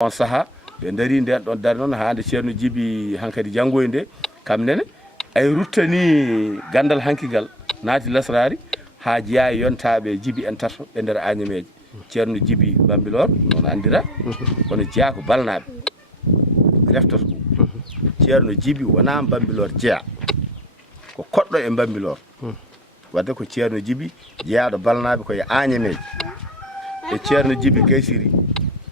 on saha ɓe dari nden ɗon dari noon hande ceerno Djiby hankadi janggoyde kamnene ay ruttani gandal hankigal naati lasrari ha jeeya yontaɓe Djiby en tato e nder Agnamèje ceerno Djiby Bambilor noon andira kono jeeya ko balnaɓe reftoto ɗum ceerno Djiby wona Bambilor jeeya ko koɗɗo e Bambilor wadde ko ceerno Djiby jeeyaɗo balnaɓe koye Agnamèje e ceerno Djiby Gaysiri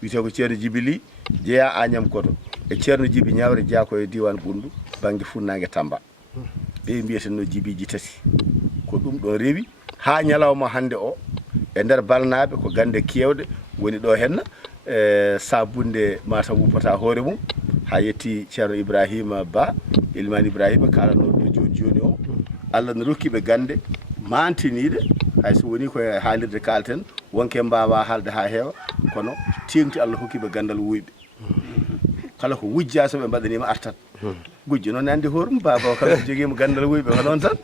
wiyete ko ceerno Djiby Ly jeeya Agname Koto e ceerno Djiby Ñawre jeeya koye diwan Ɓundu banggue Funnague Tamba ɓe mbiyateno Djibiji tati ko ɗum ɗon rewi ha ñalawma hande o e nder balnaɓe ko gande kewɗe woni ɗo henna sabunde mataw wuppata hoore mum ha yetti ceerno Ibrahima Ba Elimane Ibrahima kalanoɗo joni joni o Allah ne rokkiɓe gande mantiniɗe hayso woni koye haalirde kalten wonke mbawa haalde ha heewa kono tengti Allah hokkiɓe gandal wuyɓe kala ko wujja so ɓe mbaɗanima artat gujjo noon andi hoormum baba o kala ko joguima gandal wuyɓe ko noon tan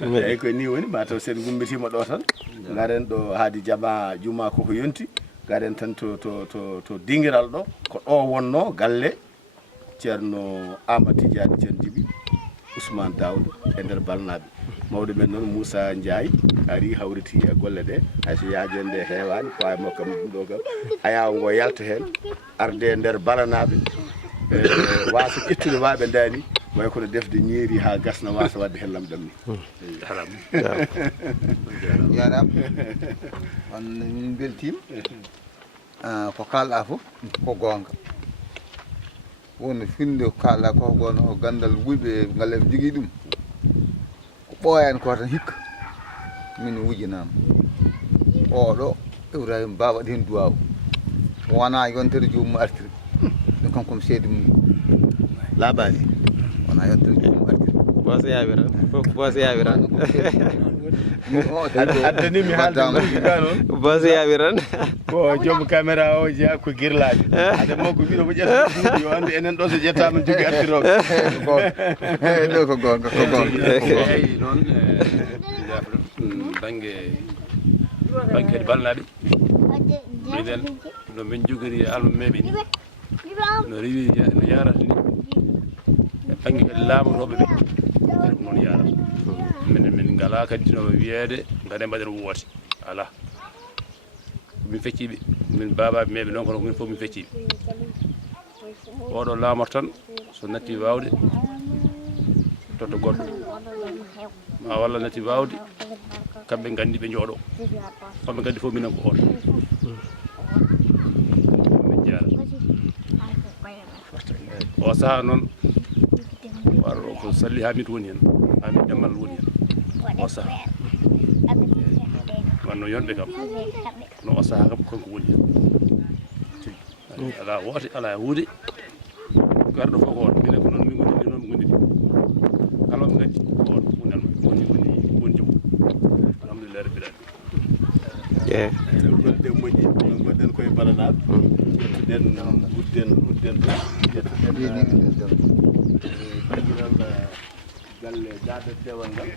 eyyi ko ni woni mataw sen gummitima ɗo tan garen ɗo haadi jama juma koko yonti garen tan to dinguiral ɗo ko ɗo wonno galle ceerno Amadou Tidiane ceerno Djiby Ousmane Daouda e nder balnaɓe mawɗo men noon Moussa Ndiaye ari hawriti e golle ɗe hayso yaajo nde heewani ko wawi mokkam ɗum ɗo kam ayaw ngo yalta hen arde e nder balanaɓe wasa ƴettude waɓe dani way kono defde ñeeri ha gasna wasa wadde hellam ɗam ni yaram on min beltima ko kalɗa fof ko gonga woni finde ko kalɗa ko gonga o gandal wuyɓe ngal eɓe jogui ɗum ko ɓooyani ko tan hikka min wujinama oɗo Ibrahima Ba waɗi hen duwaw wona yontere jomum artiri ɗum kanko mi seedi mum laaɓani wona yontere jomum artiri boso yawiran boso yawiran addanimi haalde boso yawiran ko joom caméra o jeeya ko guirlaji ade makko wiɗo mo ƴetta yo ande enen ɗo so ƴettama jogui artiroɓe ɗo ko gonga ko gonga eyyi noon banggue kadi balnaɓe miɗen no min jogori almameɓe ni no rewi no yarata ni e banggue kadi laamotoɓe ɓe kadi ko noon yarata min ngala kadi no wiyede gaɗe mbaɗen woote ala min fecciɓe min babaɓe meɓe noon kono min foof min fecciɓe oɗo laamor tan so natti wawde toto goɗɗo ma walla natti wawde kamɓe gandi ɓe jooɗo kamɓe gandi fof minen ko on min jarata o saaha noon waro ko salli Hamid woni hen Hamid Dammal woni hen o saaha wanno yonɓe kam no o saaha kam konko woni hen ala woote ala huude garɗo fof ko on minen ko noon min gondini noon mi gondini kala ɓe gandi ko on woni joom alhamdulillah rabbil alamin gonɗe moƴƴi gonɗen koye balanaɓe ƴettuɗen udden ƴettuɗen baɗiral galle gadal dewal ngal